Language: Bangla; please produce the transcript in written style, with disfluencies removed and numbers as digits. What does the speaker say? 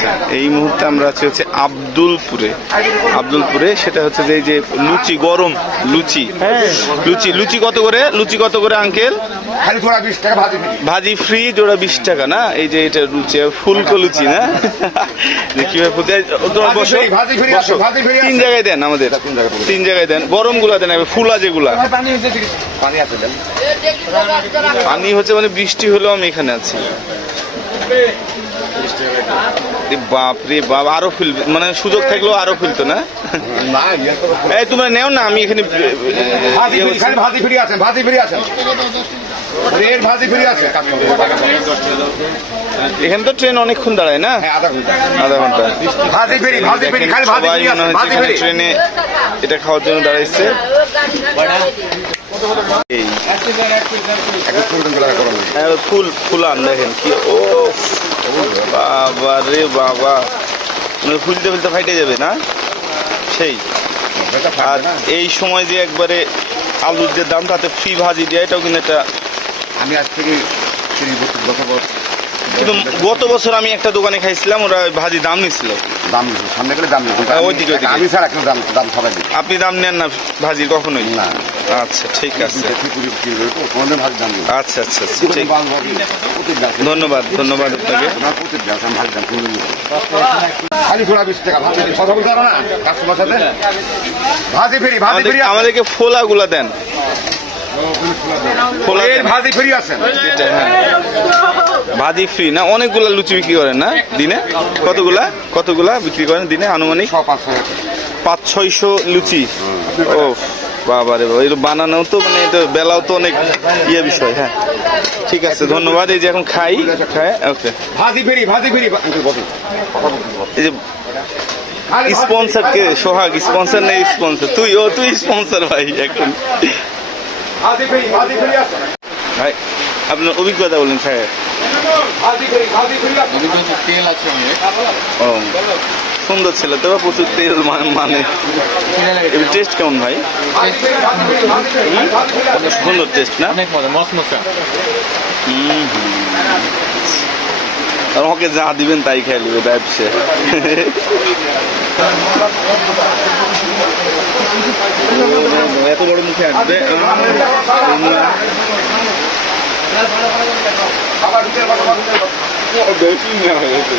আচ্ছা, এই মুহূর্তে আমরা আছি হচ্ছে আব্দুলপুরে। সেটা হচ্ছে যে এই যে লুচি, গরম লুচি। লুচি কত করে? লুচি কত করে আঙ্কেল? ভাজি ফ্রি, জোড়া 20 টাকা না? এই যে এটা লুচি, ফুলকো লুচি না? কিভাবে তোমার বসো, তিন জায়গায় দেন আমাদের, তিন জায়গায় দেন। গরম গুলা দেন, ফুলা যেগুলা। পানি হচ্ছে মানে বৃষ্টি হলেও আমি এখানে আছি। বাপ রে বাপ, আরো ফিল, মানে সুযোগ থাকলেও আরো ফিলতো না। এই তোমরা নেও না, আমি এখানে এখানে তো ট্রেন অনেকক্ষণ দাঁড়ায় না, আধা ঘন্টা। ট্রেনে এটা খাওয়ার জন্য দাঁড়াইছে। ফুলান দেখেন কি, ও বাবা রে বাবা, ফুলতে ফুলতে ফাইটে যাবে না সেই। আর এই সময় যে একবারে আলুর যে দাম, তাতে ফ্রি ভাজি দেয়, এটাও কিন্তু একটা। আমি আজ থেকে 30 বছর কিন্তু গত বছর আমি একটা দোকানে খাইছিলাম, ওরা ভাজি দাম নিচ্ছিল। সামনে গেলে দাম ওইদিকে আমি স্যার একটা দাম সবাই দিই। আপনি দাম নেন না ভাজির কখনোই? না। আচ্ছা ঠিক আছে, আচ্ছা আচ্ছা ঠিক। ধন্যবাদ আপনাকে। আমাদেরকে ফোলা গুলা দেন, ভাজি ফ্রি আছে। ভাজি ফ্রি না? অনেকগুলা লুচি বিক্রি করেন না দিনে? কতগুলা বিক্রি করেন দিনে আনুমানিক? 500-600 লুচি। ও বাবা রে বাবা, এটা বানানো তো মানে এটা বেলাও তো অনেক বিষয়। হ্যাঁ ঠিক আছে, ধন্যবাদ। এই যে এখন খাই। ওকে, ভাজি ফ্রি। এই যে স্পন্সর কে? সোহাগ স্পন্সর নেই? স্পন্সর তুই স্পন্সর ভাই এখন। ভাই আপনার অভিজ্ঞতা বলেন স্যার। ও সুন্দর ছিল তো, প্রচুর তেল মানে টেস্ট কেমন ভাই? সুন্দর টেস্ট না? আর ওকে যা দিবেন তাই খেয়ে নেবে ব্যবসা। এত বড় মুখে আসবে। বেশি না হয়েছে।